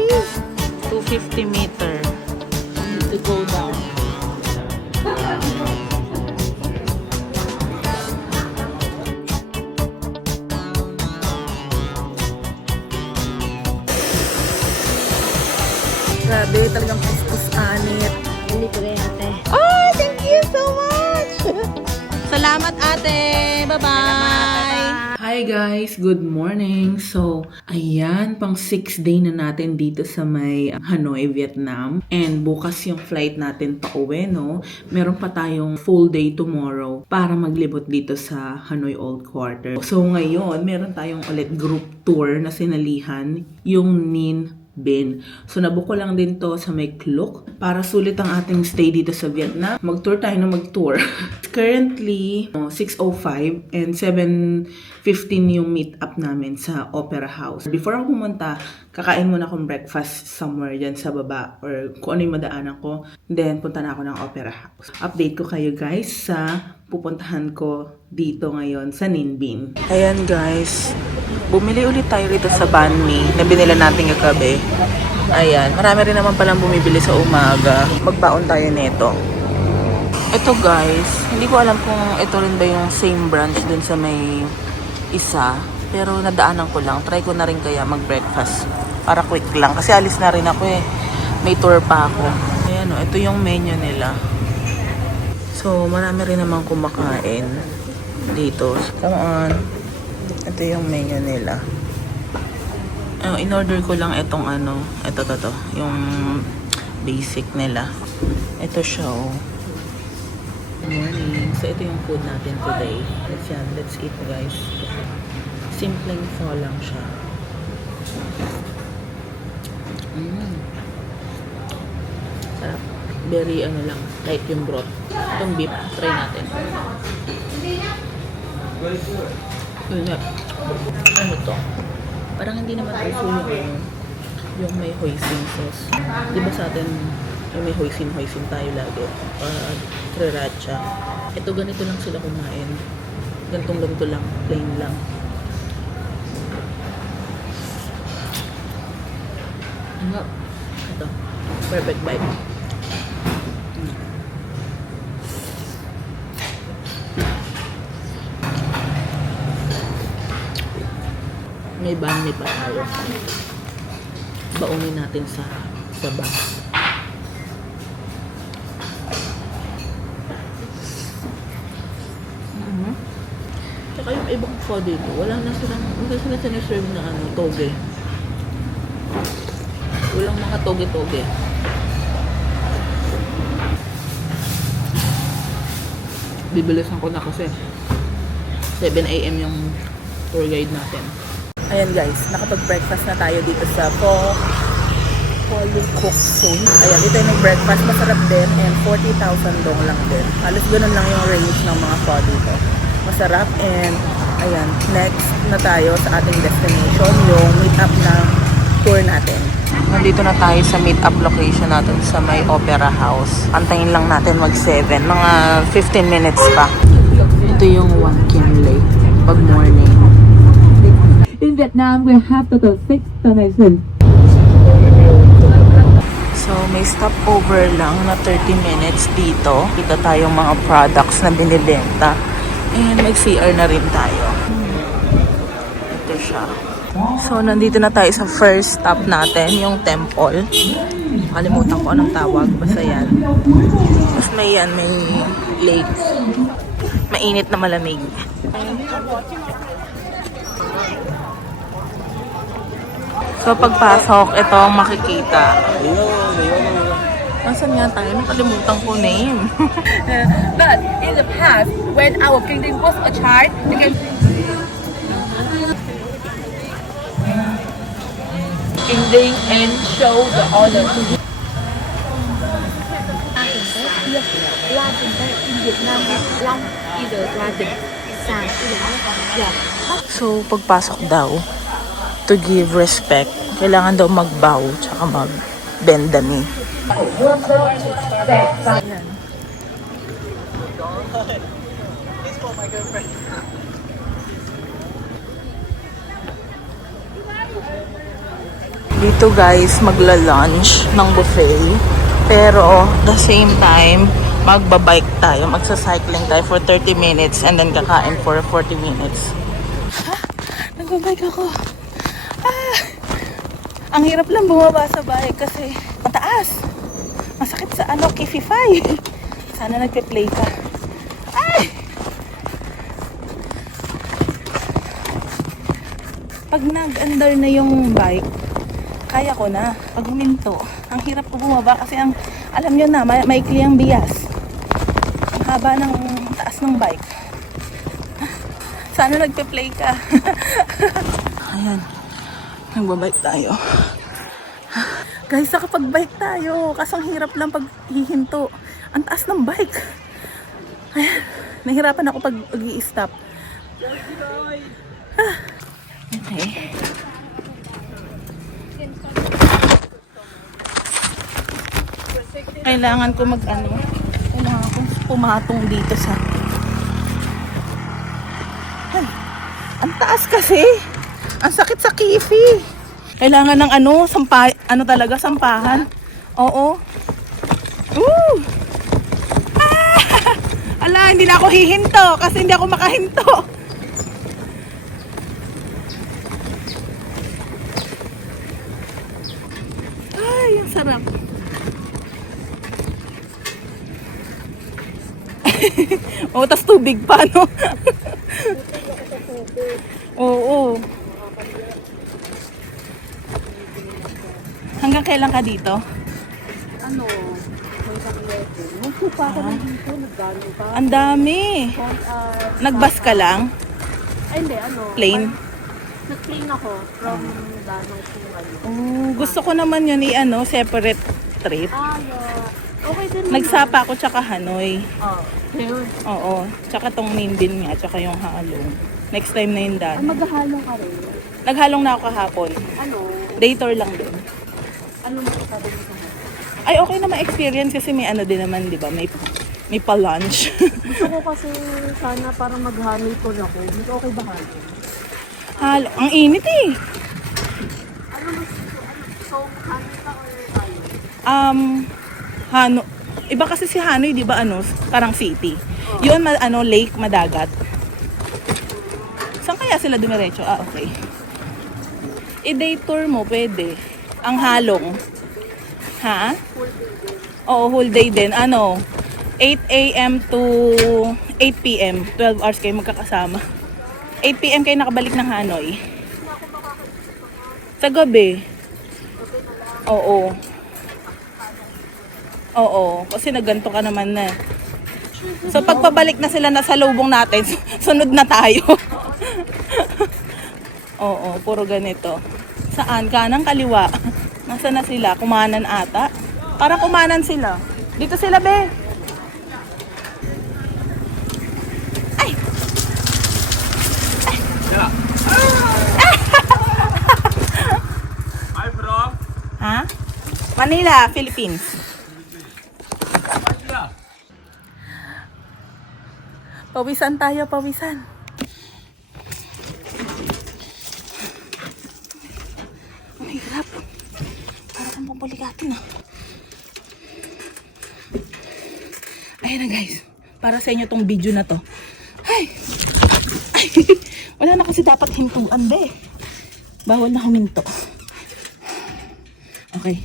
easy. 250 meter. Need to go down. Grabe, talagang kuskus-anit. Hindi ko rin ate. Oh, thank you so much! Salamat ate! Bye-bye! Hi guys! Good morning! So, ayan, pang 6th day na natin dito sa may Hanoi, Vietnam. And bukas yung flight natin pa uwi, no? Meron pa tayong full day tomorrow para maglibot dito sa Hanoi Old Quarter. So, ngayon, meron tayong ulit group tour na sinalihan, yung Ninh Binh. So, nabook ko lang din to sa may Klook para sulit ang ating stay dito sa Vietnam. Mag-tour tayo na mag-tour. Currently, 6:05 and 7:15 yung meet up namin sa Opera House. Before ako pumunta, kakain muna akong breakfast somewhere dyan sa baba or kung ano yung madaanan ko. Then, punta na ako ng Opera House. Update ko kayo guys sa pupuntahan ko dito ngayon sa Ninh Binh. Ayan guys, bumili ulit tayo rito sa banh mi na binila natin kagabi. Ayan, marami rin naman palang bumibili sa umaga. Magbaon tayo nito. Ito guys, hindi ko alam kung ito rin ba yung same branch dun sa may isa. Pero nadaanan ko lang. Try ko na rin kaya mag-breakfast. Para quick lang. Kasi alis na rin ako eh. May tour pa ako. Ayan o, ito yung menu nila. So, marami rin naman kumakain dito. Come on. Ito yung menu nila. In-order ko lang itong ano. Ito. Yung basic nila. Ito siya oh. Good morning. So, ito yung food natin today. Let's eat guys. Simpleng pho lang siya. Sarap. Very ano lang. Light yung broth. Itong beef. Try natin. Ano to? Parang hindi naman uso yung may hoisin sauce. Diba sa atin yung may hoisin tayo lagi. Sriracha. Ito ganito lang sila kumain. Ganito lang. Plain lang. Ito. Perfect bite. May banh mi pa tayo. Baunin natin sa bus. Tsaka yung ibang pho dito, wala sila sinaserve na ano, toge. Walang mga toge-toge. Bibilisan ko na kasi 7 AM yung tour guide natin. Ayan guys, nakapag-breakfast na tayo dito sa Pho Lung Cook Soon. Ayan, dito yung breakfast, masarap din and 40,000 dong lang din. Halos ganun lang yung range ng mga pho dito. Masarap and ayan, next na tayo sa ating destination, yung meet up na tour natin. Nandito na tayo sa meet up location natin sa may Opera House. Antayin lang natin mag-7, mga 15 minutes pa. Ito yung One Kim Lake pag morning. In Vietnam, we have total 6 donations. So, may stopover lang na 30 minutes dito. Kita tayong mga products na binibenta. And mag-CR na rin tayo. Ito siya. So, nandito na tayo sa first stop natin, yung temple. Kalimutan ko anong tawag. Basta yan. Tapos may lake. Mainit na malamig. So, pagpasok, ito ang makikita. Nasaan nga tayo? Nakalimutan ko name. But in the past, when our kingdom was a child, you can kingdom and show the honor. So, pagpasok daw, to give respect, kailangan daw mag-bow tsaka mag-bend the knee. dito guys, magla-lunch ng buffet. Pero, the same time, magbabike tayo. Magsa-cycling tayo for 30 minutes and then kakain for 40 minutes. Nagbabike ako. Ang hirap lang bumaba sa bike kasi mataas. Masakit sa Kifify. Sana nagpe-play ka. Pag nag-under na yung bike, kaya ko na. Pag huminto, ang hirap ko bumaba kasi alam nyo na, maikli ang bias. Ang haba ng taas ng bike. Sana nagpe-play ka. Ayan. Nagbabike tayo. Guys, nakapag-bike tayo. Kaso ang hirap lang pag hihinto. Ang taas ng bike. Ayan. Nahirapan ako pag i-stop. Okay. Kailangan ko kailangan ko pumatong dito sa ang taas kasi. Ang sakit sa kifi. Kailangan ng sampahan. Oo. Ala, hindi na ako hihinto kasi hindi ako makahinto. Ay, ang sarap. Oh, tas tubig pa, no? Oo. Hanggang kailan ka dito? Hanggang level. Nagsupa ka na dito, nagdano pa. Ang dami. Nagbus ka lang? Ay, hindi, Plane? Nag-plane ako from Danang to Gusto ko naman yun separate trip. Okay din. Nagsapa ako tsaka Hanoi. Yun. Oo. Tsaka tong Mindin nga, tsaka yung Halong. Next time na yun Maghahalong ka rin. Naghalong na ako kahapon. Day tour lang din. Ano masasabi mo sa akin? Ay, okay na ma-experience kasi may din naman, di ba? May pa-lunch. Gusto ko kasi sana para mag-honey tour ako. Mas okay ba honey? Ang init eh. So, honey ka or tayo? Iba kasi si Hanoi, di ba Karang City. Yun, lake, madagat. Saan kaya sila dumiretso? Okay. I-day tour mo, pwede. Ang Halong. Ha? Oo, whole day din. 8 a.m. to 8 p.m. 12 hours kayo magkakasama. 8 p.m. kayo nakabalik ng Hanoi. Sa gabi. Oo. Kasi nagganto ka naman na. So pagpabalik na sila na sa lubong natin, sunod na tayo. Oo, puro ganito. Saan? Kanang kaliwa. Nasa na sila? Kumanan ata? Parang kumanan sila. Dito sila, be. Ay! Hi, bro. Ha? Manila, Philippines. Pawisan tayo, pawisan. Ang hirap. Para kang pampuligatin Ayan na guys. Para sa inyo tong video na to. Ay! Wala na kasi dapat hintuan, be. Bawal na huminto. Okay.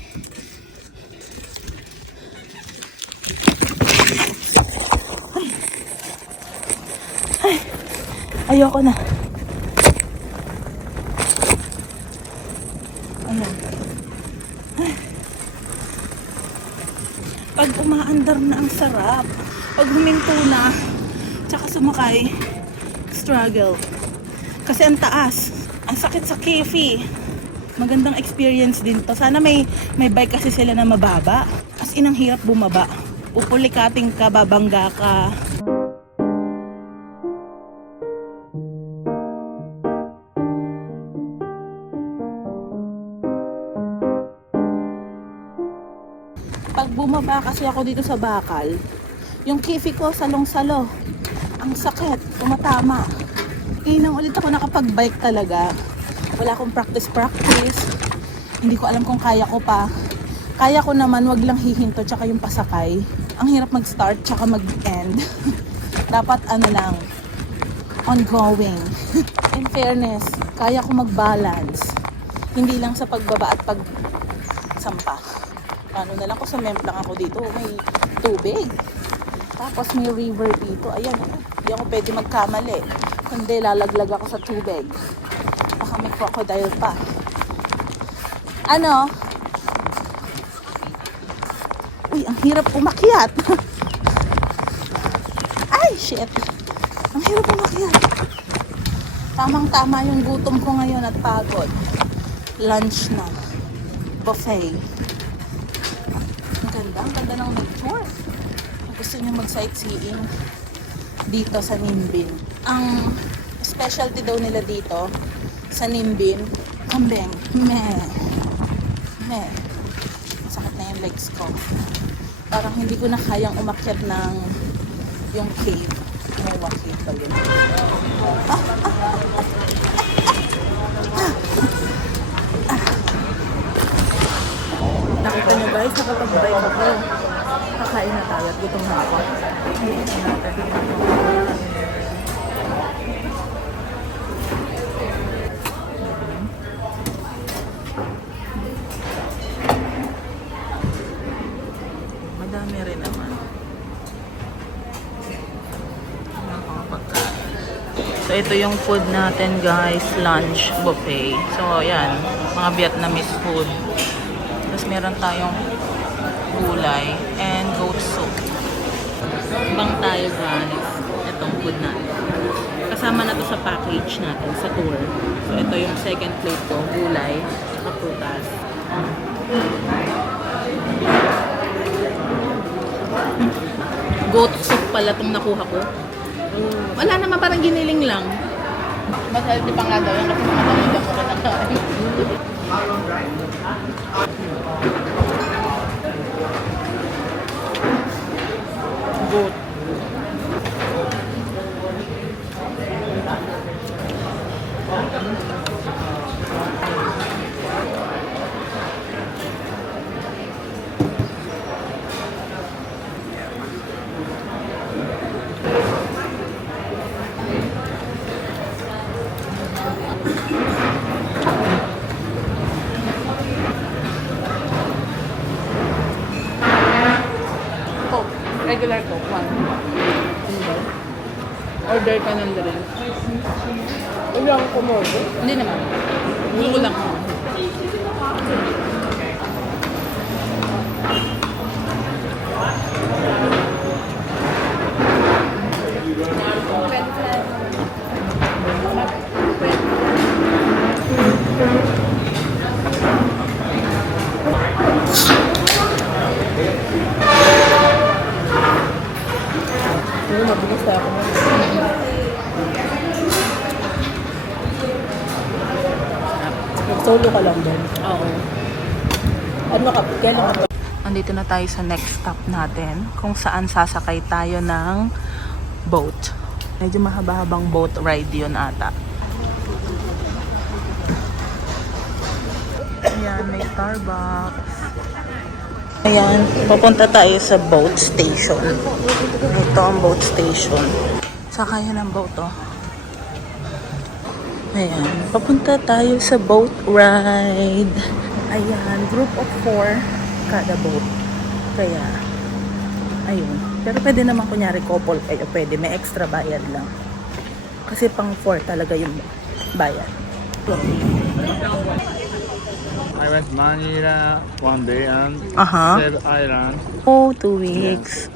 Ayoko na. Ayan. Pag umaandar na ang sarap. Pag huminto na, tsaka sumakay, struggle. Kasi ang taas. Ang sakit sa kifi. Magandang experience din to. Sana may bike kasi sila na mababa. As in, ang hirap bumaba. Pupulikating ka, babangga ka. Pag bumaba kasi ako dito sa bakal, yung kifi ko salong-salo. Ang sakit, tumatama. Ngayon ulit ako nakapag-bike talaga. Wala akong practice. Hindi ko alam kung kaya ko pa. Kaya ko naman, wag lang hihinto tsaka yung pasakay. Ang hirap mag-start tsaka mag-end. Dapat ano lang, ongoing. In fairness, kaya ko mag-balance. Hindi lang sa pagbaba at pagsampa. Paano na lang kung sa lang ako dito, may tubig. Tapos may river dito. Ayan, hindi ako pwede magkamali. Kundi lalaglag ako sa tubig. Baka may crocodile pa. Ano? Uy, ang hirap umakyat. Ay, shit. Ang hirap umakyat. Tamang-tama yung gutom ko ngayon at pagod. Lunch na. Buffet. Ang ganda ng tour. Kung gusto niyo mag-sightseeing dito sa Ninh Binh. Ang specialty daw nila dito sa Ninh Binh, kambing. Meh. Masakit na yung legs ko. Parang hindi ko na kayang umakyat ng yung cave. May cave pa yun. Nakita nyo guys, nakapag-drive ako. Kakain na tayo at gutom na ako. Madami rin naman. So ito yung food natin guys, lunch buffet. So ayan, mga Vietnamese food. Tapos meron tayong gulay and goat soup. Bang tayo guys, itong food natin. Kasama na to sa package natin sa tour. So ito yung second plate ko, gulay, saka prutas. Goat soup pala itong nakuha ko. Wala naman, parang giniling lang. Mas healthy pa nga daw yan kasi naman daw ko nakain. Goat. Regular Coke, one. Order ka ng drink. Wala akong kumorder. Hindi naman. Gusto ko lang. Mabilis tayo ako. Solo ka lang doon. Oo. Ano ka? Kailan ka? Andito na tayo sa next stop natin kung saan sasakay tayo ng boat. Medyo mahaba-habang boat ride yun ata. Ayan, may Starbucks. Ayan, papunta tayo sa boat station. Ito ang boat station. Sakayan ng boat, oh. Ayan, papunta tayo sa boat ride. Ayan, group of 4 kada boat. Kaya, ayun. Pero pwede naman kunyari couple kayo, pwede. May extra bayad lang. Kasi pang 4 talaga yung bayad. I went Manila one day and Seven Island, Oh, 2 weeks.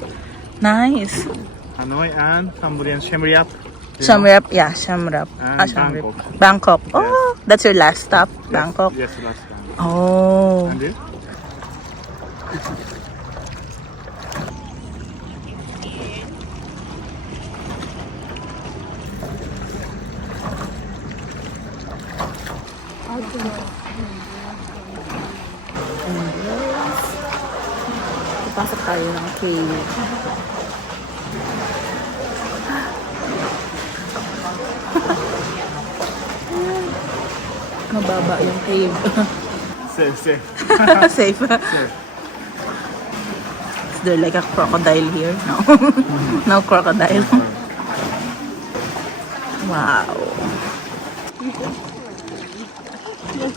Nice. Hanoi and Cambodia and Siem Reap. Siem Reap, yeah, Siem Reap. And Siem Reap. Bangkok. Bangkok. Oh, that's your last stop, Bangkok. Yes, last time. Oh. And you? Pasok tayo ng cave. Mababa yung cave. Safe, safe. Safe. Is there like a crocodile here? No. No crocodile. Wow.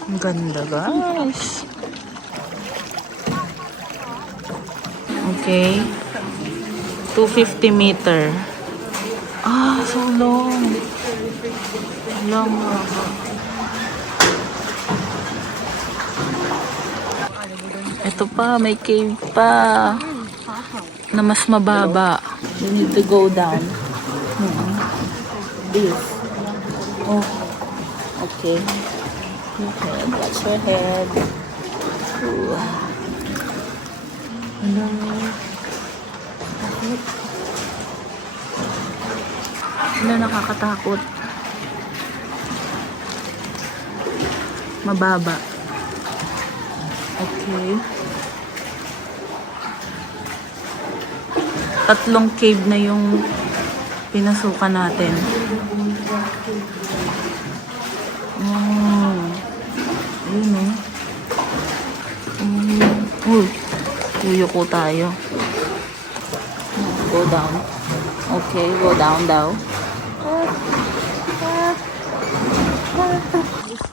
Ang ganda, guys. Okay. 250 meter. Ah, so long. Long. Ito pa, may cave pa. Na mas mababa. You need to go down. This. Oh. Okay. Okay, watch your head. Ooh. Hello. Wala, nakakatakot. Mababa. Okay. 3 cave na yung pinasukan natin. Oh. Ayun o. Uy. Yuyuko tayo. Go down. Okay, go down daw.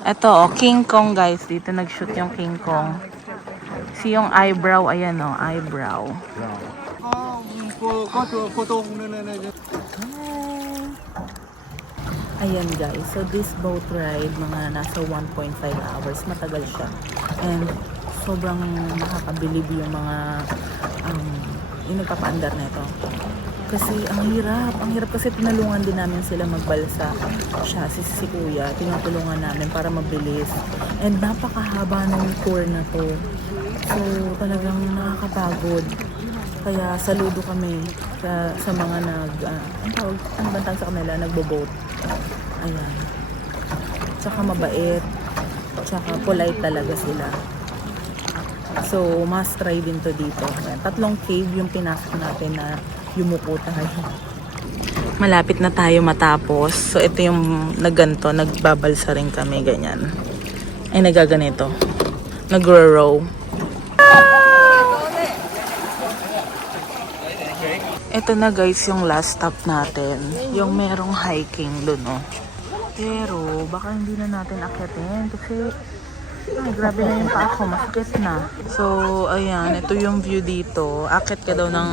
Ito, King Kong, guys. Dito nag-shoot yung King Kong. Si yung eyebrow, ayan o, eyebrow. Ayan, guys. So, this boat ride, mga nasa 1.5 hours. Matagal siya. And, sobrang nakakabilib yung mga, yung nagpapaandar na ito. Kasi ang hirap kasi tinulungan din namin sila magbalsa siya, si kuya, tinutulungan namin para mabilis. And napakahaba ng tour na to. So talagang nakakapagod. Kaya saludo kami sa mga ano ba tawag sa kanila, nagbo-boat. Ayan. Tsaka mabait. Tsaka polite talaga sila. So must try din to dito. Ayan. 3 cave yung pinasok natin na yumuko tayo. Malapit na tayo matapos. So, ito yung nagganto. Nagbabalsa rin kami, ganyan. Ay, nagaganito. Nagro-row. Ito na, guys, yung last stop natin. Yung merong hiking dun, oh. Pero, baka hindi na natin akyatin. Kasi, grabe na yung paa ko. Masakit na. So, ayan. Ito yung view dito. Akit ka daw ng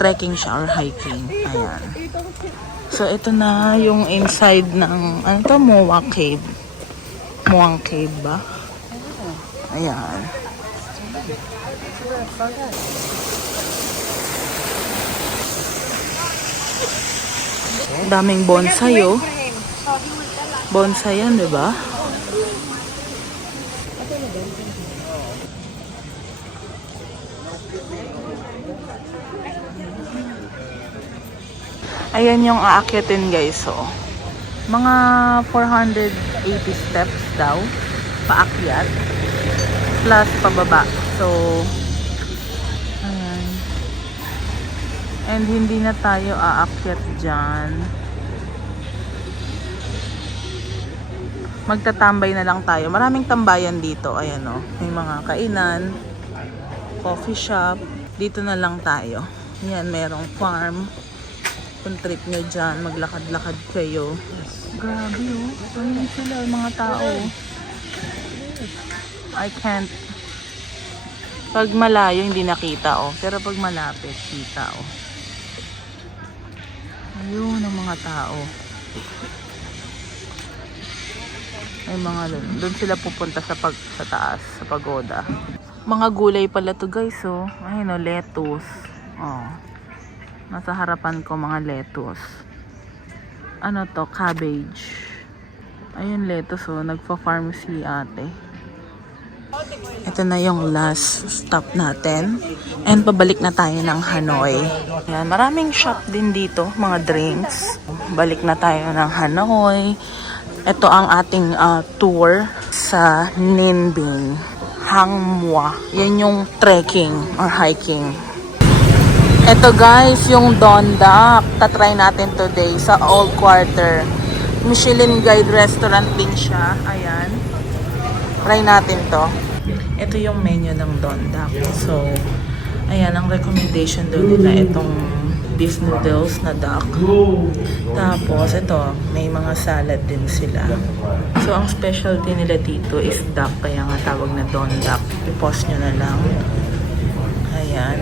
trekking siya or hiking. Ayan. So, ito na yung inside ng, ano to? Muang Cave. Muang Cave ba? Ayan. Daming bonsai, oh. Bonsai yan, diba? Ayan yung aakyatin, guys. So, mga 480 steps daw paakyat plus pababa. So, ayan. And hindi na tayo aakyat dyan. Magtatambay na lang tayo. Maraming tambayan dito. Ayan, o. May mga kainan, coffee shop. Dito na lang tayo. Ayan, merong farm. Kung trip nyo dyan, maglakad-lakad kayo. Grabe, oh. Ito sila, mga tao. I can't. Pag malayo, hindi nakita, oh. Pero pag malapit, kita, oh. Ayun, ang mga tao. Ay, mga doon sila pupunta sa taas, sa pagoda. Mga gulay pala to, guys, oh. Ayun, oh, lettuce. Oh. Nasa harapan ko mga lettuce. Ano to? Cabbage. Ayun, lettuce, oh. Nagpa-farm si ate. Ito na yung last stop natin. And pabalik na tayo ng Hanoi. Ayan, maraming shop din dito. Mga drinks. Balik na tayo ng Hanoi. Ito ang ating tour sa Ninh Binh. Hang Mua. Yan yung trekking or hiking. Ito, guys, yung Dondak. Tatry natin today sa Old Quarter. Michelin Guide restaurant din siya. Ayan. Try natin to. Ito yung menu ng Don Duck. So, ayan, ang recommendation daw nila itong beef noodles na duck. Tapos, ito, may mga salad din sila. So, ang specialty nila dito is duck, kaya nga tawag na Don Duck. I-pause nyo na lang. Ayan.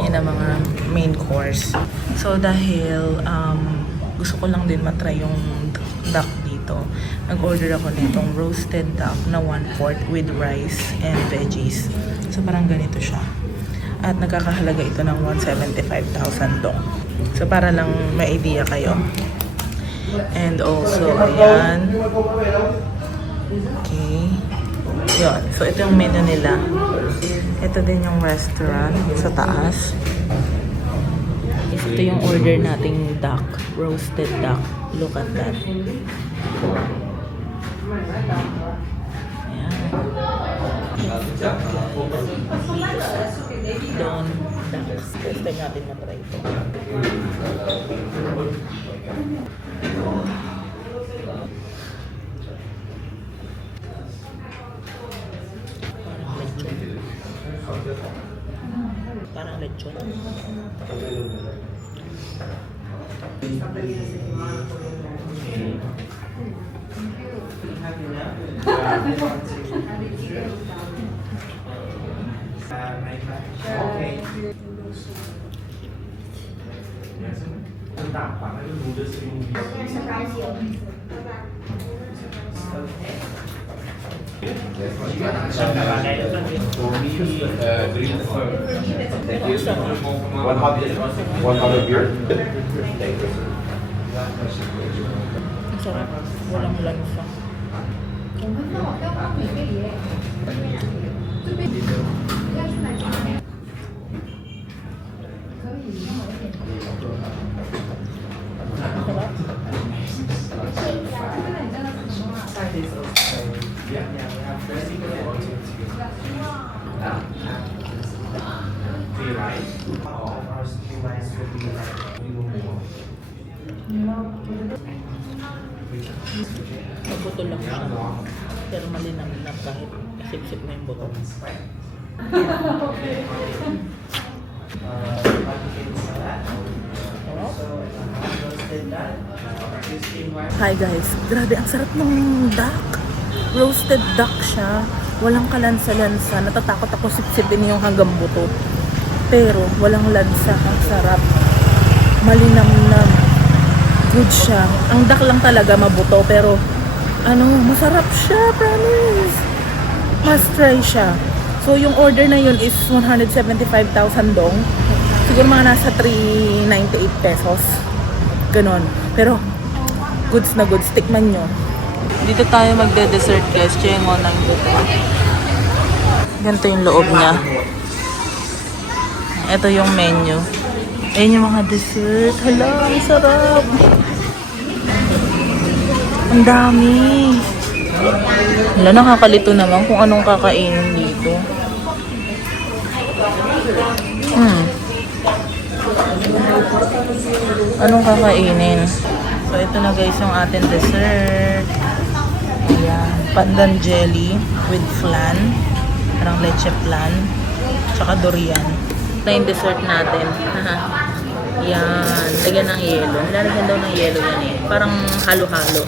Yan ang mga main course. So, dahil gusto ko lang din matry yung duck dito, nag-order ako nitong roasted duck na 1/4 with rice and veggies. So, parang ganito siya. At nagkakahalaga ito ng 175,000 dong. So, para lang may idea kayo. And also, ayan. Okay. Yun. So, ito yung menu nila. Ito din yung restaurant sa taas. Ito yung order nating duck. Roasted duck. Look at that. Ayan. Don Ducks. First time natin matry ito. Parang lechon. One hot beer. Ang sarap. Walang lansa. Mabuto lang siya. Pero malinam-nam kahit sip-sip na yung buto. Hi guys, grabe ang sarap ng duck. Roasted duck siya. Walang kalansa-lansa. Natatakot ako sip-sipin yung hanggang buto. Pero walang lansa. Ang sarap. Malinam-nam. Good siya. Ang duck lang talaga mabuto pero masarap siya, promise. Must try siya. So yung order na yun is 175,000 dong. Siguro mga nasa 398 pesos. Ganon. Pero goods na goods. Tikman nyo. Dito tayo magde-dessert guys. Chengo ng dito. Ganito yung loob niya. Ito yung menu. Ayan yung mga dessert. Hala, ang sarap. Ang dami. Hala, nakakalito naman kung anong kakainin dito. Anong kakainin? So, ito na guys yung ating dessert. Ayan. Pandan jelly with flan. Parang leche flan. Tsaka durian. Ito yung dessert natin. Yan. Lagyan ng yelo. Lalagyan daw ng yelo yan eh. Parang halo-halo.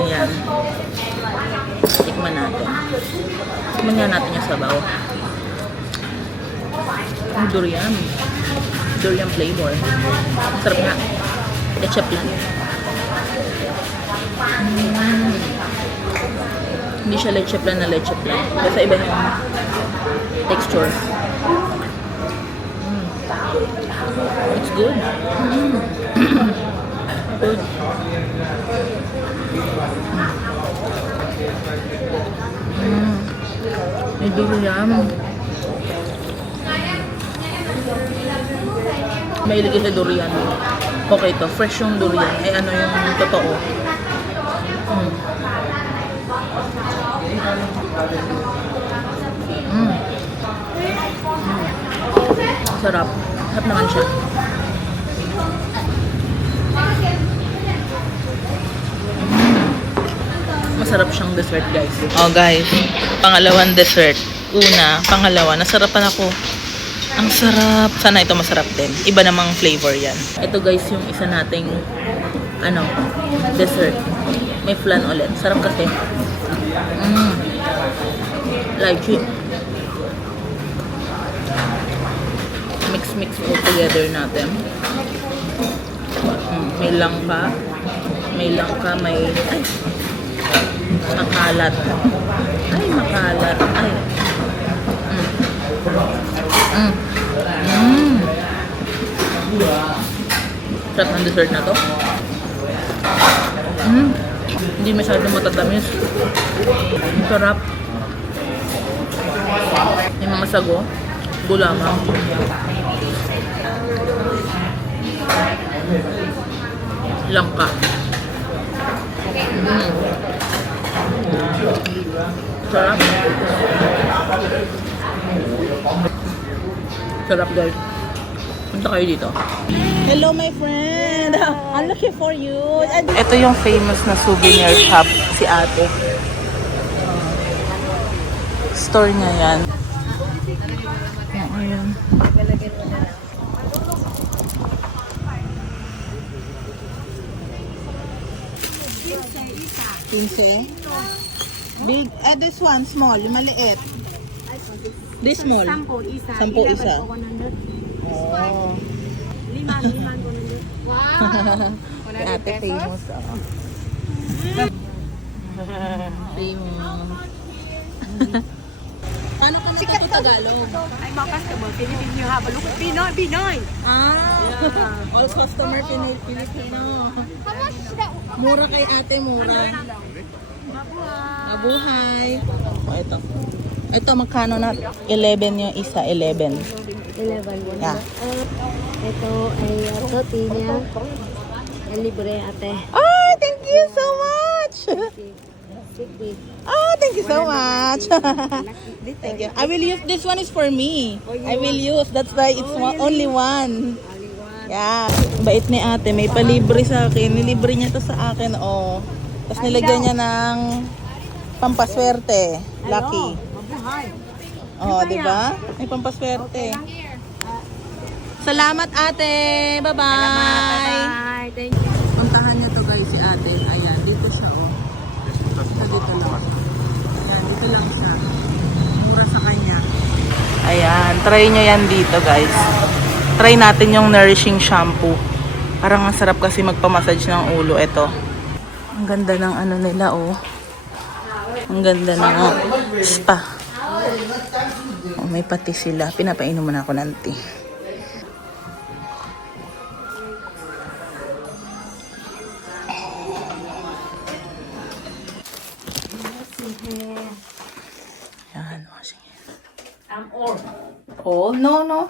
Ayan. Tikman natin. Tikman nga natin yung sabaw. Ang durian. Durian flavor. Sarap nga. Leche flan. Hindi siya leche flan na leche flan. Basta iba yung texture. It's good. Good. May durian. May ilagay sa durian. Okay to. Fresh yung durian. Eh ano yung totoo. Sarap. Sarap naman siya. Masarap siyang dessert, guys. Oh, guys. Pangalawang dessert. Una, pangalawa. Nasarapan ako. Ang sarap. Sana ito masarap din. Iba namang flavor yan. Ito, guys, yung isa nating dessert. May flan ulit. Sarap kasi. Lychee. Mix all together natin. May langka. May langka, may... Ay! Makalat. Ay, makalat. Ay. Sarap ng dessert na to. Hindi masyadong matatamis. Ang sarap. May mga sago. Gulamang. Langka. Sarap. Sarap, guys. Punta kayo dito. Hello, my friend. I'm looking for you. Ito yung famous na souvenir shop, si ate. Store niya yan. Oh, ayan. Big, this one, small, yung maliit. This small. 10 isa. 10 isa. Oh. 5 ko wow. Ate famous. Oh. Famous. Paano kung ito Tagalog? Ay, mga customer, Philippine New Haba. Look, Pinoy, Pinoy! Yeah. All customer Filipino. Mura kay ate, mura. Mabuhay. Oh, ito. Ito, magkano na? 11 yung isa, 11. 11. Yeah. Ito ay tortilla. Yan libre ate. Oh, thank you so much. Sticky. Oh, thank you so much. Thank you. I will use, this one is for me. I will use, that's why it's only one. Yeah. Bait ni ate, may palibre sa akin. Nilibre niya to sa akin, oh. Tapos nilagyan niya ng pampaswerte. Lucky. Oh, di ba? May pampaswerte. Salamat, ate. Bye-bye. Bye. Thank you. Puntahan niya to, guys, si ate. Ayan, dito siya, oh. Dito lang. Ayan, dito lang siya. Mura sa kanya. Ayan, try nyo yan dito, guys. Try natin yung nourishing shampoo. Parang ang sarap kasi magpamassage ng ulo. Ito. Ang ganda ng ano nila, oh. Ang ganda ng spa. Oh, may pati sila. Pinapainuman ako ng tea. Yan, washing hands. I'm old. Oh, no, no.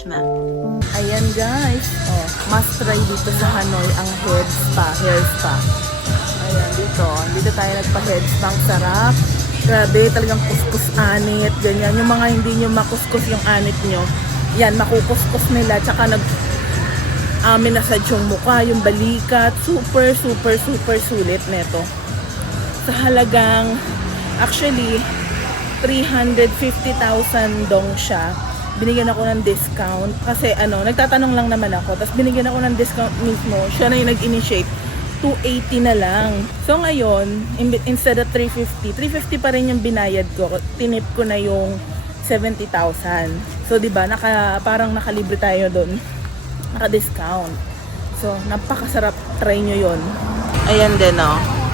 fresh na. Ayan guys, oh, must try dito sa Hanoi ang hair spa. Ayan, dito tayo nagpa-head spa, ang sarap. Grabe, talagang kuskus anit, ganyan. Yung mga hindi nyo makuskus yung anit nyo, yan, makukuskus nila, tsaka minasage yung mukha, yung balikat, super sulit neto. Sa halagang, actually, 350,000 dong siya. Binigyan ako ng discount kasi nagtatanong lang naman ako, tapos binigyan ako ng discount mismo. Siya na yung nag-initiate. 280 na lang. So ngayon, instead of 350 pa rin yung binayad ko. Tinip ko na yung 70,000. So 'di ba, parang nakalibre tayo doon. Naka-discount. So napakasarap, try nyo 'yon. Ayan din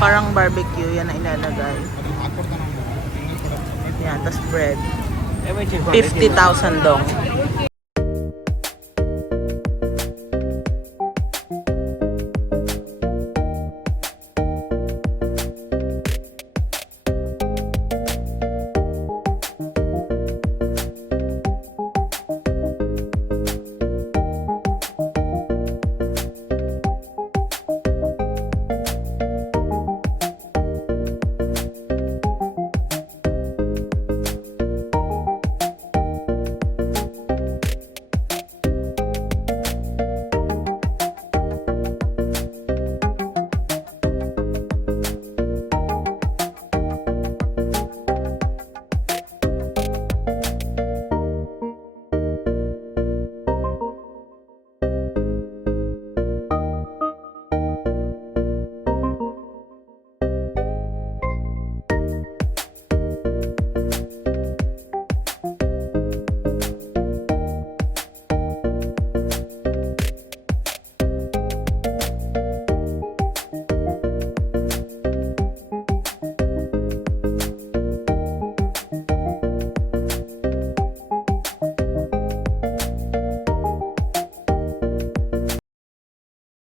parang barbecue yan na ilalagay. Yan, tas bread. 50,000 dong.